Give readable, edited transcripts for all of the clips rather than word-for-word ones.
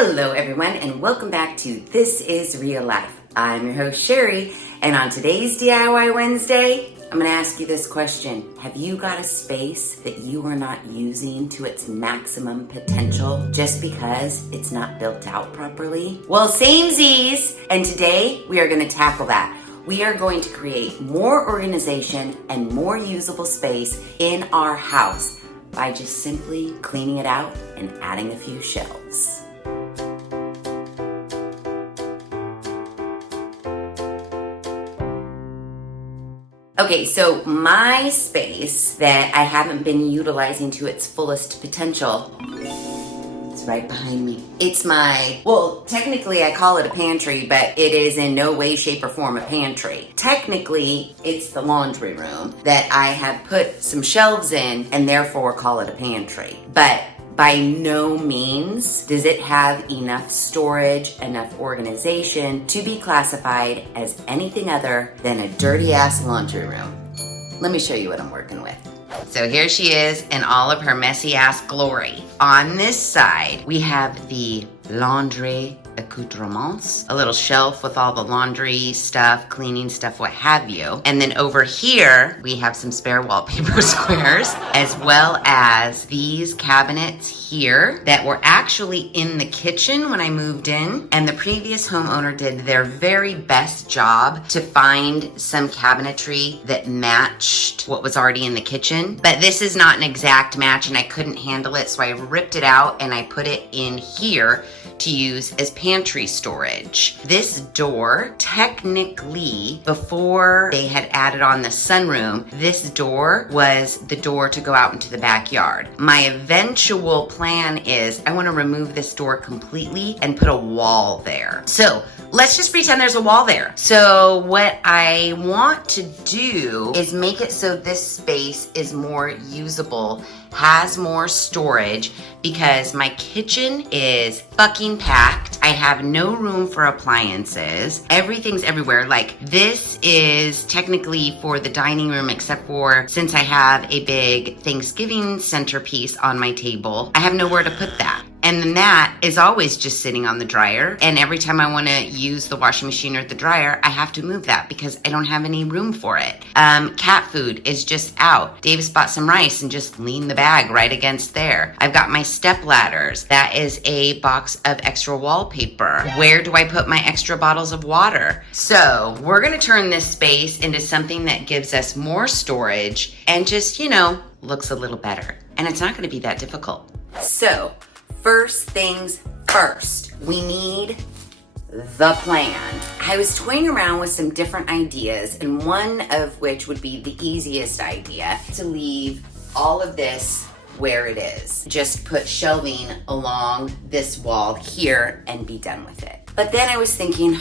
Hello everyone and welcome back to This Is Real Life. I'm your host Sheri, and on today's DIY Wednesday, I'm going to ask you this question. Have you got a space that you are not using to its maximum potential just because it's not built out properly? Well, samesies! And today we are going to tackle that. We are going to create more organization and more usable space in our house by just simply cleaning it out and adding a few shelves. Okay, so my space that I haven't been utilizing to its fullest potential, it's right behind me. It's technically I call it a pantry, but it is in no way, shape, or form a pantry. Technically, it's the laundry room that I have put some shelves in and therefore call it a pantry. But by no means does it have enough storage, enough organization to be classified as anything other than a dirty ass laundry room. Let me show you what I'm working with. So here she is in all of her messy ass glory. On this side, we have the laundry accoutrements, a little shelf with all the laundry stuff, cleaning stuff, what have you. And then over here, we have some spare wallpaper squares, as well as these cabinets here that were actually in the kitchen when I moved in. And the previous homeowner did their very best job to find some cabinetry that matched what was already in the kitchen. But this is not an exact match and I couldn't handle it, so I ripped it out and I put it in here to use as pantry storage. This door, technically, before they had added on the sunroom, this door was the door to go out into the backyard. My eventual plan is I want to remove this door completely and put a wall there. So let's just pretend there's a wall there. So what I want to do is make it so this space is more usable, has more storage, because my kitchen is fucking packed. I have no room for appliances. Everything's everywhere. Like, this is technically for the dining room, except for since I have a big Thanksgiving centerpiece on my table, I have nowhere to put that. And then that is always just sitting on the dryer. And every time I want to use the washing machine or the dryer, I have to move that because I don't have any room for it. Cat food is just out. Davis bought some rice and just leaned the bag right against there. I've got my step ladders. That is a box of extra wallpaper. Where do I put my extra bottles of water? So we're going to turn this space into something that gives us more storage and just, looks a little better. And it's not going to be that difficult. So first things first, we need the plan. I was toying around with some different ideas, and one of which would be the easiest idea, to leave all of this where it is. Just put shelving along this wall here and be done with it. But then I was thinking,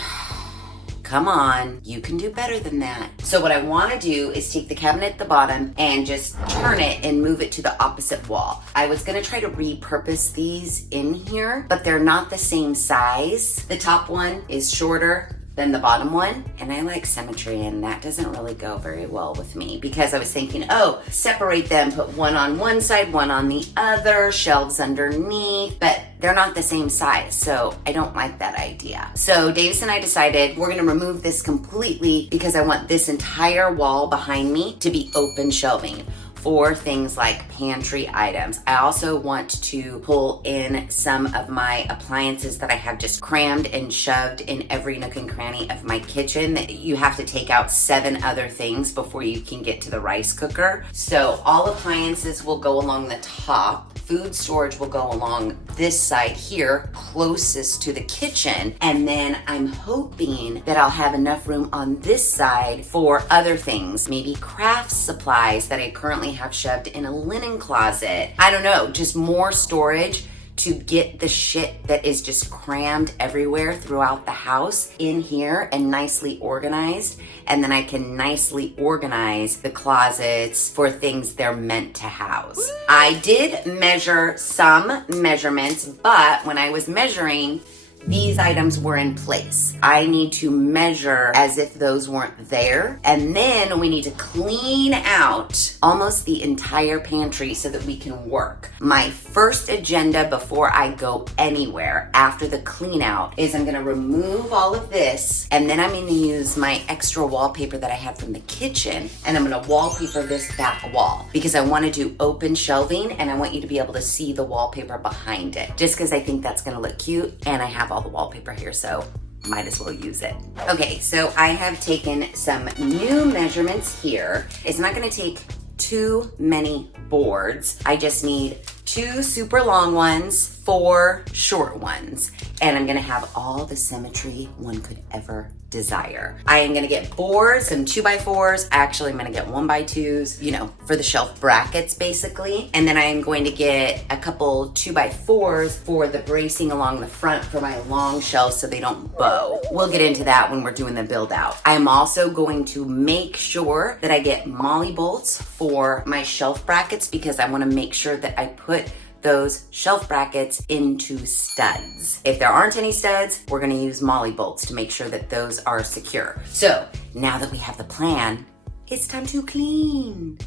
come on, you can do better than that. So what I want to do is take the cabinet at the bottom and just turn it and move it to the opposite wall. I was going to try to repurpose these in here, but they're not the same size. The top one is shorter than the bottom one, and I like symmetry, and that doesn't really go very well with me because I was thinking, separate them, put one on one side, one on the other, shelves underneath, but they're not the same size, so I don't like that idea. So Davis and I decided we're gonna remove this completely because I want this entire wall behind me to be open shelving for things like pantry items. I also want to pull in some of my appliances that I have just crammed and shoved in every nook and cranny of my kitchen that you have to take out 7 other things before you can get to the rice cooker. So all appliances will go along the top. Food storage will go along this side here, closest to the kitchen. And then I'm hoping that I'll have enough room on this side for other things, maybe craft supplies that I currently have shoved in a linen closet. I don't know, just more storage to get the shit that is just crammed everywhere throughout the house in here and nicely organized. And then I can nicely organize the closets for things they're meant to house. I did measure some measurements, but when I was measuring, these items were in place. I need to measure as if those weren't there. And then we need to clean out almost the entire pantry so that we can work. My first agenda before I go anywhere after the clean out is I'm gonna remove all of this, and then I'm gonna use my extra wallpaper that I had from the kitchen, and I'm gonna wallpaper this back wall because I wanna do open shelving and I want you to be able to see the wallpaper behind it, just because I think that's gonna look cute, and I have all the wallpaper here, so might as well use it. Okay, so I have taken some new measurements here. It's not gonna take too many boards. I just need 2 super long ones, 4 short ones, and I'm gonna have all the symmetry one could ever desire. I am gonna get boards, some 2x4s. Actually, I'm gonna get 1x2s, you know, for the shelf brackets basically. And then I am going to get a couple 2x4s for the bracing along the front for my long shelves so they don't bow. We'll get into that when we're doing the build out. I'm also going to make sure that I get molly bolts for my shelf brackets because I wanna make sure that I put those shelf brackets into studs. If there aren't any studs, we're gonna use molly bolts to make sure that those are secure. So now that we have the plan, it's time to clean.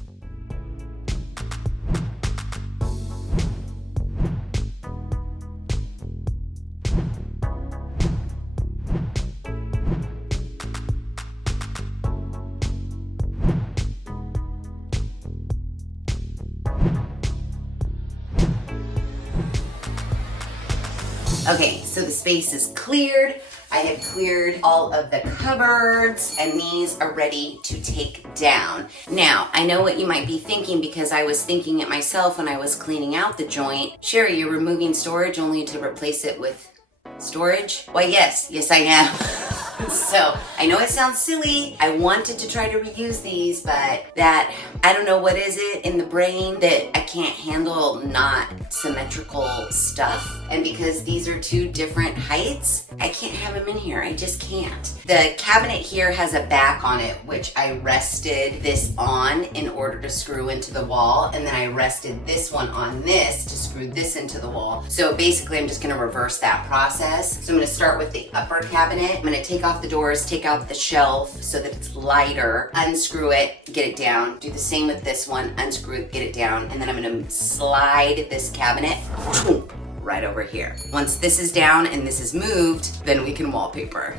Okay, so the space is cleared. I have cleared all of the cupboards and these are ready to take down. Now, I know what you might be thinking because I was thinking it myself when I was cleaning out the joint. Sheri, you're removing storage only to replace it with storage? Why, yes, I am. So I know it sounds silly. I wanted to try to reuse these, but that, I don't know what is it in the brain that I can't handle not symmetrical stuff. And because these are 2 different heights, I can't have them in here. I just can't. The cabinet here has a back on it, which I rested this on in order to screw into the wall. And then I rested this one on this to screw this into the wall. So basically I'm just gonna reverse that process. So I'm gonna start with the upper cabinet. I'm gonna take off the doors, take out the shelf so that it's lighter, unscrew it, get it down. Do the same with this one, unscrew it, get it down. And then I'm gonna slide this cabinet right over here. Once this is down and this is moved, then we can wallpaper.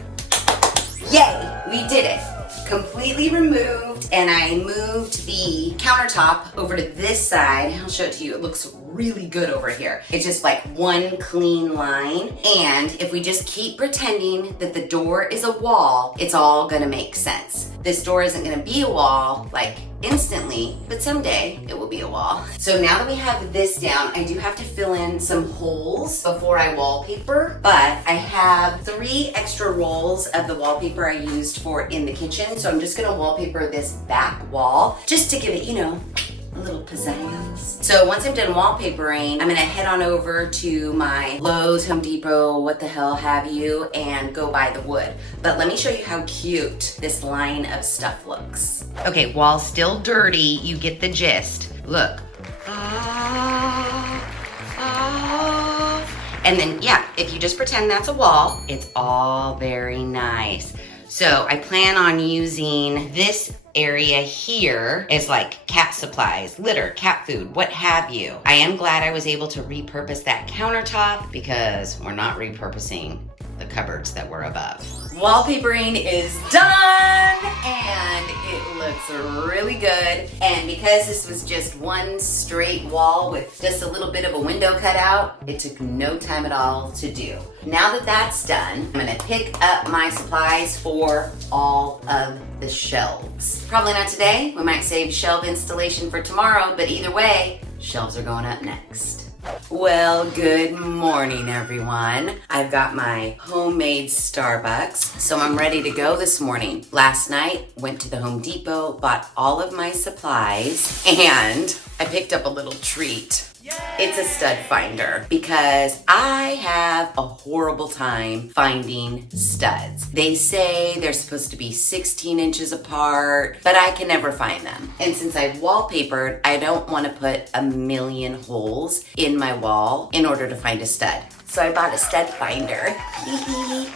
Yay, we did it. Completely removed, and I moved the countertop over to this side. I'll show it to you. It looks really good over here. It's just like one clean line. And if we just keep pretending that the door is a wall, it's all gonna make sense. This door isn't gonna be a wall like instantly, but someday it will be a wall. So now that we have this down, I do have to fill in some holes before I wallpaper, but I have 3 extra rolls of the wallpaper I used for in the kitchen. So I'm just gonna wallpaper this back wall just to give it, you know, a little pizzazz. So once I'm done wallpapering, I'm gonna head on over to my Lowe's, Home Depot, what the hell have you, and go buy the wood. But let me show you how cute this line of stuff looks. Okay, while still dirty, you get the gist. Look. And then, yeah, if you just pretend that's a wall, it's all very nice. So I plan on using this area here as like cat supplies, litter, cat food, what have you. I am glad I was able to repurpose that countertop because we're not repurposing the cupboards that were above. Wallpapering is done and it looks really good. And because this was just one straight wall with just a little bit of a window cut out, it took no time at all to do. Now that that's done, I'm gonna pick up my supplies for all of the shelves. Probably not today. We might save shelf installation for tomorrow, but either way, shelves are going up next. Well, good morning, everyone. I've got my homemade Starbucks, so I'm ready to go this morning. Last night, went to the Home Depot, bought all of my supplies, and I picked up a little treat. It's a stud finder because I have a horrible time finding studs. They say they're supposed to be 16 inches apart, but I can never find them. And since I've wallpapered, I don't want to put a million holes in my wall in order to find a stud. So I bought a stud finder.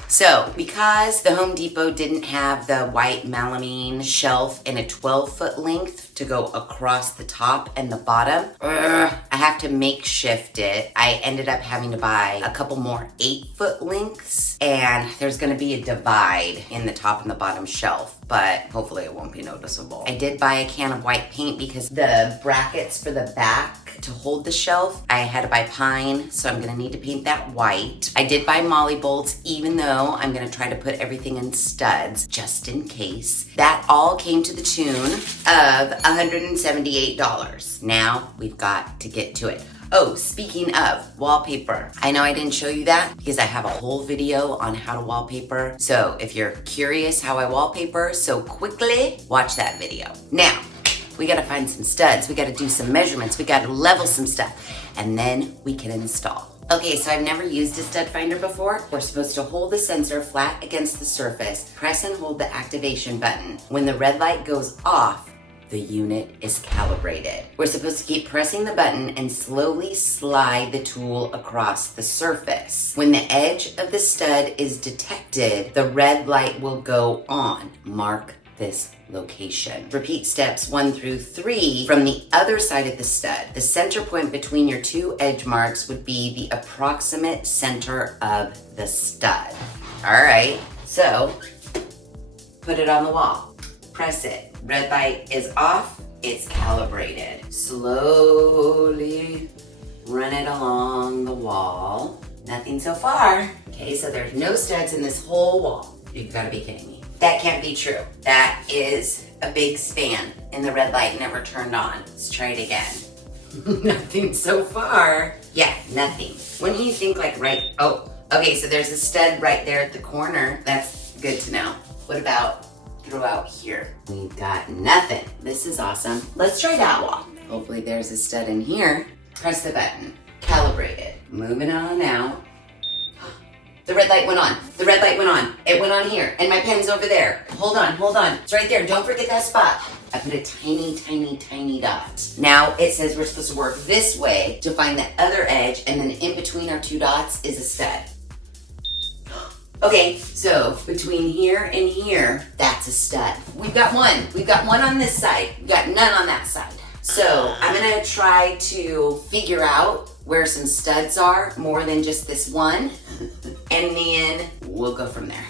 So because the Home Depot didn't have the white melamine shelf in a 12-foot length to go across the top and the bottom, I have to makeshift it. I ended up having to buy a couple more 8-foot lengths, and there's gonna be a divide in the top and the bottom shelf, but hopefully it won't be noticeable. I did buy a can of white paint because the brackets for the back to hold the shelf, I had to buy pine, so I'm gonna need to paint that white. I did buy molly bolts, even though I'm gonna try to put everything in studs, just in case. That all came to the tune of $178. Now we've got to get to it. Oh, speaking of wallpaper, I know I didn't show you that because I have a whole video on how to wallpaper. So if you're curious how I wallpaper so quickly, watch that video. Now, we gotta find some studs, we gotta do some measurements, we gotta level some stuff, and then we can install. Okay, so I've never used a stud finder before. We're supposed to hold the sensor flat against the surface, press and hold the activation button. When the red light goes off, the unit is calibrated. We're supposed to keep pressing the button and slowly slide the tool across the surface. When the edge of the stud is detected, the red light will go on. Mark this location. Repeat steps 1 through 3 from the other side of the stud. The center point between your two edge marks would be the approximate center of the stud. All right, so put it on the wall. Press it. Red light is off. It's calibrated. Slowly run it along the wall. Nothing so far. Okay, so there's no studs in this whole wall. You've got to be kidding me. That can't be true. That is a big span and the red light never turned on. Let's try it again. Nothing so far. Yeah, nothing. When you think like oh, okay, so there's a stud right there at the corner. That's good to know. What about throughout here? We've got nothing. This is awesome. Let's try that wall. Hopefully there's a stud in here. Press the button. Calibrate it. Moving on out. The red light went on. The red light went on. It went on here. And my pen's over there. Hold on, hold on. It's right there. Don't forget that spot. I put a tiny, tiny, tiny dot. Now it says we're supposed to work this way to find the other edge, and then in between our two dots is a stud. Okay, so between here and here, that's a stud. We've got one. We've got one on this side. We've got none on that side. So I'm gonna try to figure out where some studs are more than just this one. And then we'll go from there.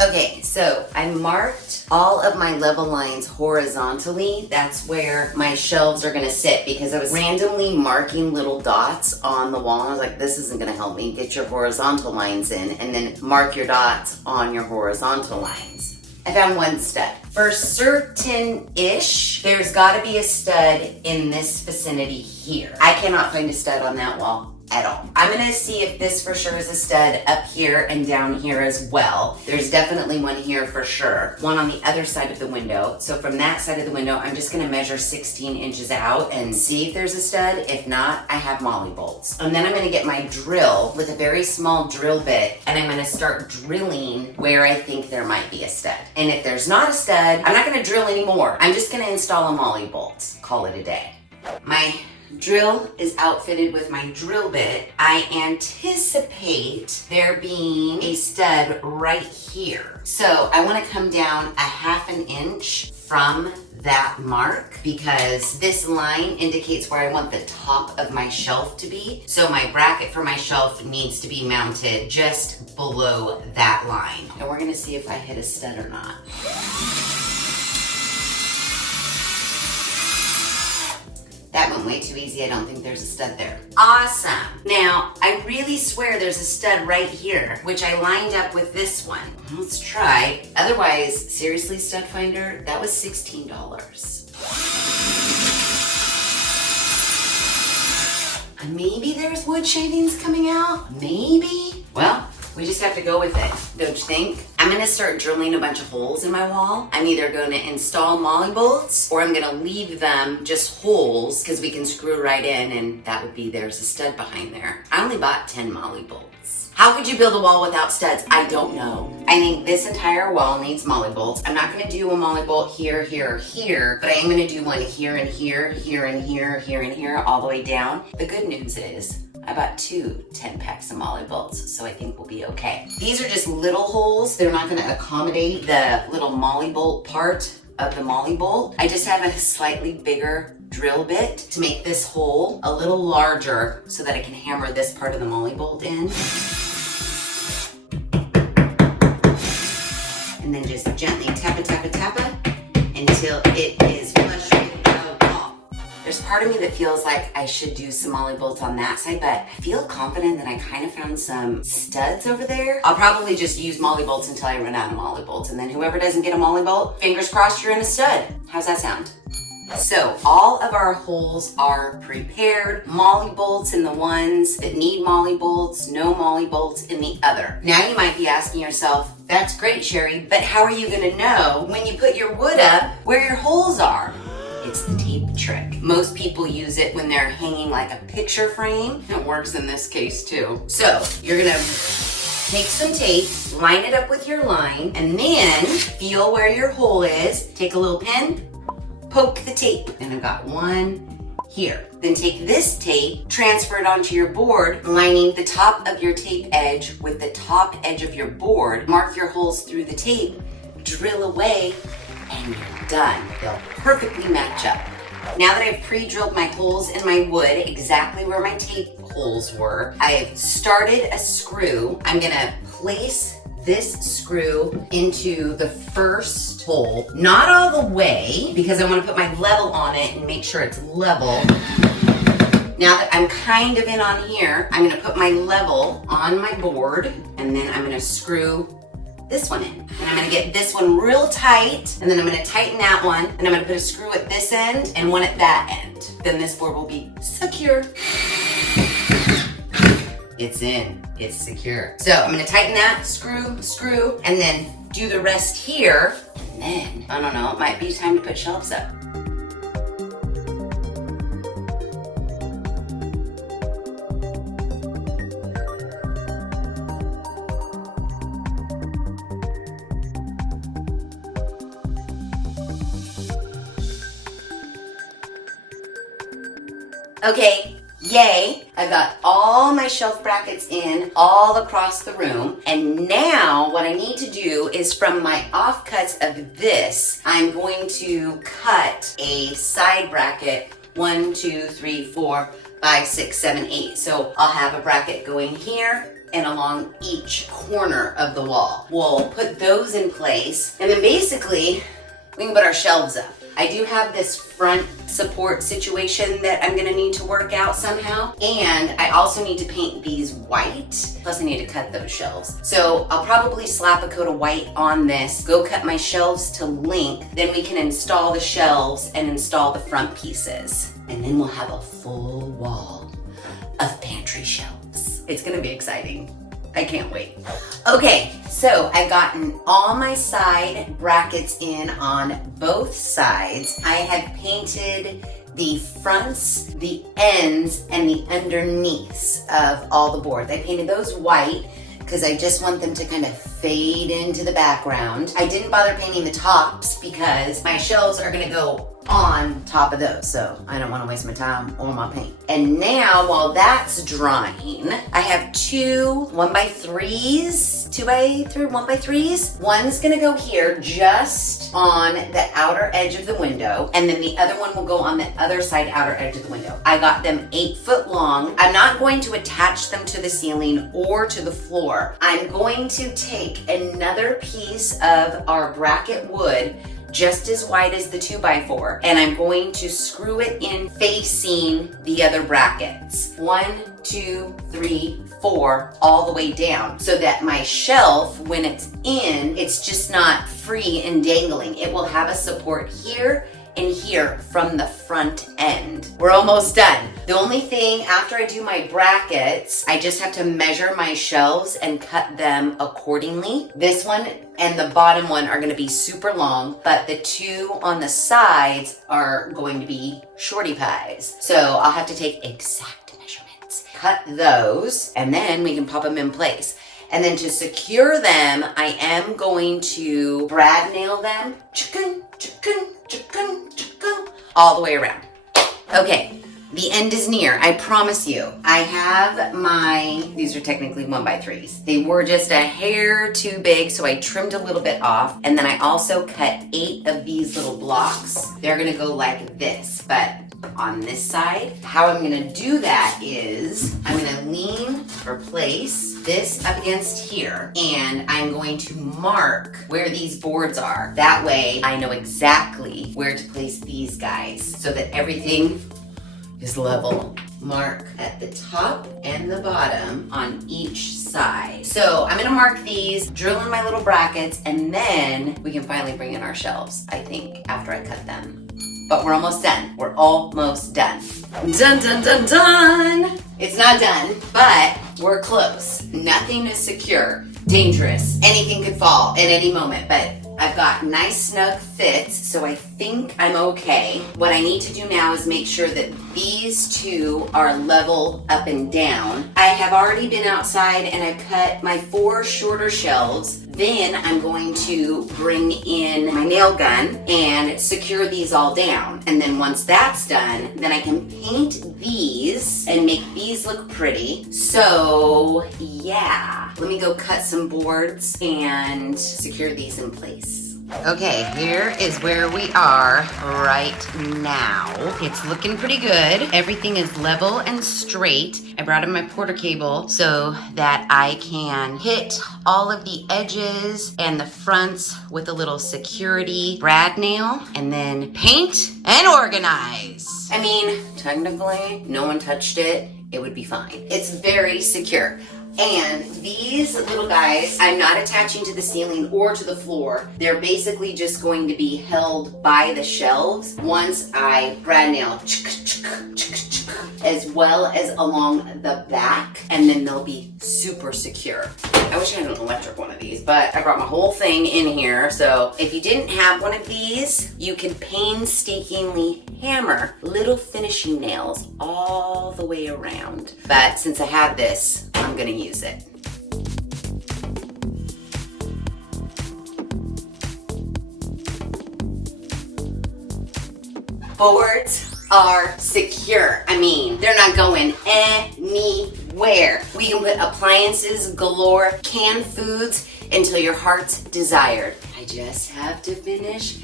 Okay, so I marked all of my level lines horizontally. That's where my shelves are gonna sit because I was randomly marking little dots on the wall. I was like, this isn't gonna help me. Get your horizontal lines in and then mark your dots on your horizontal lines. I found one stud. For certain-ish, there's gotta be a stud in this vicinity here. I cannot find a stud on that wall at all. I'm gonna see if this for sure is a stud up here and down here as well. There's definitely one here for sure. One on the other side of the window. So from that side of the window, I'm just gonna measure 16 inches out and see if there's a stud. If not, I have molly bolts. And then I'm gonna get my drill with a very small drill bit and I'm gonna start drilling where I think there might be a stud. And if there's not a stud, I'm not gonna drill anymore. I'm just gonna install a molly bolt. Call it a day. My drill is outfitted with my drill bit. I anticipate there being a stud right here. So I want to come down a ½ inch from that mark because this line indicates where I want the top of my shelf to be. So my bracket for my shelf needs to be mounted just below that line. And we're gonna see if I hit a stud or not. That went way too easy. I don't think there's a stud there. Awesome. Now, I really swear there's a stud right here, which I lined up with this one. Let's try. Otherwise, seriously, stud finder, that was $16. Maybe there's wood shavings coming out. Maybe. Well, We just have to go with it, don't you think? I'm gonna start drilling a bunch of holes in my wall. I'm either gonna install molly bolts or I'm gonna leave them just holes because we can screw right in, and that would be, there's a stud behind there. I only bought 10 molly bolts. How could you build a wall without studs? I don't know. I think this entire wall needs molly bolts. I'm not gonna do a molly bolt here, here, or here, but I am gonna do one here and here, here and here, here and here, all the way down. The good news is, I bought 2 10-packs of molly bolts, so I think we'll be okay. These are just little holes. They're not gonna accommodate the little molly bolt part of the molly bolt. I just have a slightly bigger drill bit to make this hole a little larger so that I can hammer this part of the molly bolt in. And then just gently tap it, tap it, tap it until it is flush with the wall. There's part of me that feels like I should do some molly bolts on that side, but I feel confident that I kind of found some studs over there. I'll probably just use molly bolts until I run out of molly bolts, and then whoever doesn't get a molly bolt, fingers crossed you're in a stud. How's that sound? So all of our holes are prepared. Molly bolts in the ones that need molly bolts, no molly bolts in the other. Now you might be asking yourself, that's great, Sheri, but how are you gonna know when you put your wood up where your holes are? It's the tape trick. Most people use it when they're hanging like a picture frame. It works in this case too. So you're gonna take some tape, line it up with your line, and then feel where your hole is. Take a little pin, poke the tape, and I've got one here. Then take this tape, transfer it onto your board, lining the top of your tape edge with the top edge of your board. Mark your holes through the tape, drill away, and you're done. They'll perfectly match up. Now that I've pre-drilled my holes in my wood exactly where my tape holes were, I've started a screw. I'm gonna place this screw into the first hole, not all the way, because I want to put my level on it and make sure it's level. Now that I'm kind of in on here, I'm gonna put my level on my board, and then I'm gonna screw this one in. And I'm gonna get this one real tight, and then I'm gonna tighten that one, and I'm gonna put a screw at this end and one at that end. Then this board will be secure. It's in, it's secure. So I'm gonna tighten that, screw, and then do the rest here. And then, I don't know, it might be time to put shelves up. Okay, yay, I got all my shelf brackets in all across the room. And now what I need to do is from my offcuts of this, I'm going to cut a side bracket 1, 2, 3, 4, 5, 6, 7, 8. So I'll have a bracket going here and along each corner of the wall. We'll put those in place, and then basically we can put our shelves up. I do have this front support situation that I'm gonna need to work out somehow. And I also need to paint these white, plus I need to cut those shelves. So I'll probably slap a coat of white on this, go cut my shelves to length, then we can install the shelves and install the front pieces. And then we'll have a full wall of pantry shelves. It's gonna be exciting. I can't wait. Okay, so I've gotten all my side brackets in on both sides. I have painted the fronts, the ends, and the underneaths of all the boards. I painted those white because I just want them to kind of fade into the background. I didn't bother painting the tops because my shelves are gonna go on top of those, so I don't want to waste my time or my paint. And now while that's drying, I have 2 1x3s, 1x3s. One's gonna go here just on the outer edge of the window, and then the other one will go on the other side outer edge of the window. I got them 8 foot long. I'm not going to attach them to the ceiling or to the floor. I'm going to take another piece of our bracket wood, just as wide as the 2x4, and I'm going to screw it in facing the other brackets. 1, 2, 3, 4, all the way down, so that my shelf, when it's in, it's just not free and dangling. It will have a support here in here from the front end. We're almost done. The only thing, after I do my brackets, I just have to measure my shelves and cut them accordingly. This one and the bottom one are gonna be super long, but the two on the sides are going to be shorty pies. So I'll have to take exact measurements, cut those, and then we can pop them in place. And then to secure them, I am going to brad nail them, all the way around. Okay, the end is near, I promise you. I have these are technically 1x3s. They were just a hair too big, so I trimmed a little bit off. And then I also cut 8 of these little blocks. They're gonna go like this, but on this side. How I'm gonna do that is I'm gonna lean or place this up against here, and I'm going to mark where these boards are. That way I know exactly where to place these guys so that everything is level. Mark at the top and the bottom on each side. So I'm gonna mark these, drill in my little brackets, and then we can finally bring in our shelves, I think, after I cut them. But we're almost done. We're almost done. Dun, dun, dun, dun. It's not done, but we're close. Nothing is secure. Dangerous. Anything could fall at any moment, but I've got nice snug fits, so I think I'm okay. What I need to do now is make sure that these two are level up and down. I have already been outside and I've cut my 4 shorter shelves. Then I'm going to bring in my nail gun and secure these all down. And then once that's done, then I can paint these and make these look pretty. So yeah, let me go cut some boards and secure these in place. Okay, here is where we are right now. It's looking pretty good. Everything is level and straight. I brought in my porter cable so that I can hit all of the edges and the fronts with a little security brad nail, and then paint and organize. I mean, technically, no one touched it. It would be fine. It's very secure. And these little guys, I'm not attaching to the ceiling or to the floor. They're basically just going to be held by the shelves once I brad nail, as well as along the back, and then they'll be super secure. I wish I had an electric one of these, but I brought my whole thing in here. So if you didn't have one of these, you can painstakingly hammer little finishing nails all the way around. But since I have this, I'm gonna use it. Boards are secure. I mean, they're not going anywhere. We can put appliances galore, canned foods until your heart's desired. I just have to finish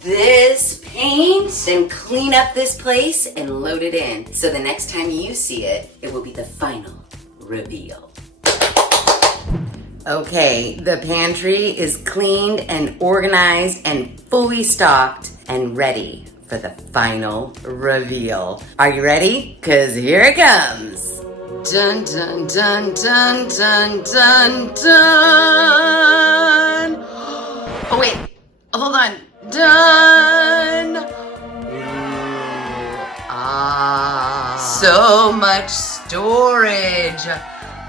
this paint and clean up this place and load it in. So the next time you see it, it will be the final reveal. Okay, the pantry is cleaned and organized and fully stocked and ready for the final reveal. Are you ready? 'Cause here it comes. Dun dun dun dun dun dun dun. Oh wait, hold on. Done. So much storage.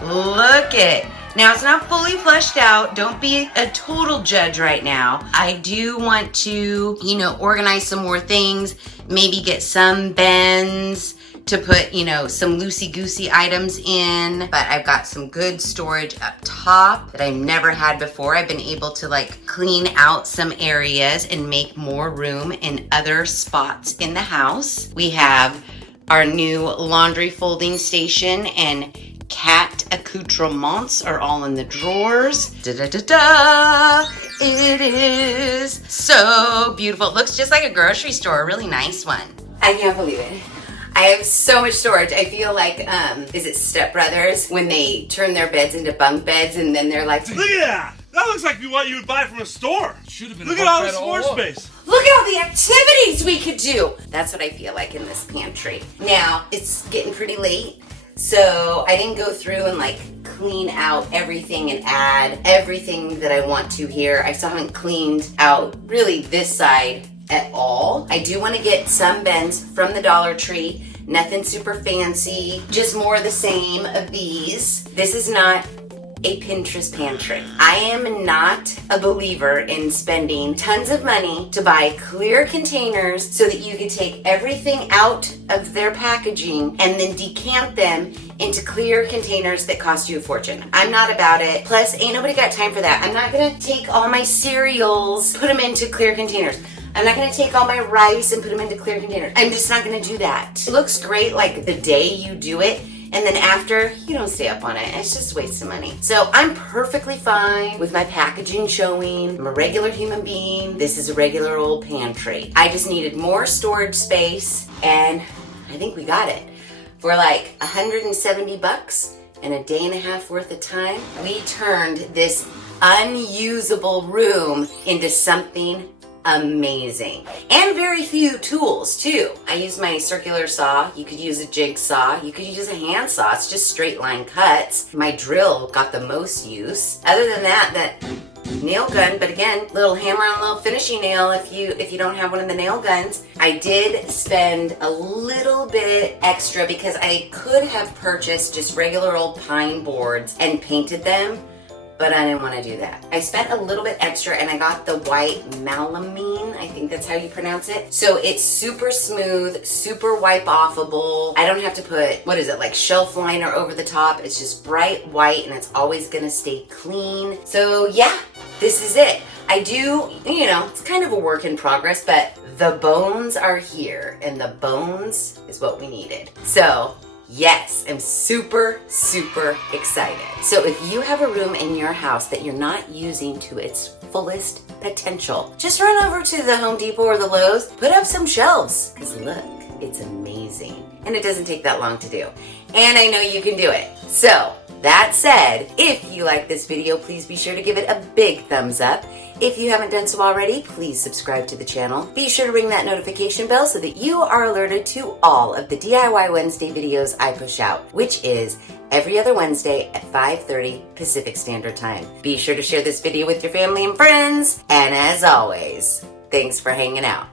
Look it. Now it's not fully fleshed out. Don't be a total judge right now. I do want to, organize some more things, maybe get some bins to put, some loosey-goosey items in. But I've got some good storage up top that I've never had before. I've been able to clean out some areas and make more room in other spots in the house. We have our new laundry folding station and cat accoutrements are all in the drawers. Da-da-da-da! It is so beautiful. It looks just like a grocery store, a really nice one. I can't believe it. I have so much storage. I feel like, is it Step Brothers when they turn their beds into bunk beds and then they're like, look at that! That looks like what you would buy from a store. Should have been. Look at all the floor space. Look at all the activities we could do. That's what I feel like in this pantry. Now, it's getting pretty late, so I didn't go through and clean out everything and add everything that I want to here. I still haven't cleaned out really this side at all. I do want to get some bins from the Dollar Tree. Nothing super fancy, just more of the same of these. This is not a Pinterest pantry. I am not a believer in spending tons of money to buy clear containers so that you can take everything out of their packaging and then decant them into clear containers that cost you a fortune. I'm not about it. Plus, ain't nobody got time for that. I'm not gonna take all my cereals, put them into clear containers. I'm not gonna take all my rice and put them into clear containers. I'm just not gonna do that. It looks great like the day you do it, and then after, you don't stay up on it. It's just a waste of money. So I'm perfectly fine with my packaging showing. I'm a regular human being. This is a regular old pantry. I just needed more storage space, and I think we got it. For like 170 bucks and a day and a half worth of time, we turned this unusable room into something amazing. And very few tools too. I used my circular saw. You could use a jigsaw. You could use a handsaw. It's just straight line cuts. My drill got the most use. Other than that nail gun, but again, little hammer on little finishing nail if you don't have one of the nail guns. I did spend a little bit extra because I could have purchased just regular old pine boards and painted them, but I didn't want to do that. I spent a little bit extra and I got the white melamine, I think that's how you pronounce it. So it's super smooth, super wipe-offable. I don't have to put, what is it, like shelf liner over the top. It's just bright white and it's always gonna stay clean. So yeah, this is it. I do, it's kind of a work in progress, but the bones are here and the bones is what we needed. So yes, I'm super, super excited. So if you have a room in your house that you're not using to its fullest potential, just run over to the Home Depot or the Lowe's, put up some shelves, because look, it's amazing. And it doesn't take that long to do. And I know you can do it. So that said, if you like this video, please be sure to give it a big thumbs up. If you haven't done so already, please subscribe to the channel. Be sure to ring that notification bell so that you are alerted to all of the DIY Wednesday videos I push out, which is every other Wednesday at 5:30 Pacific Standard Time. Be sure to share this video with your family and friends. And as always, thanks for hanging out.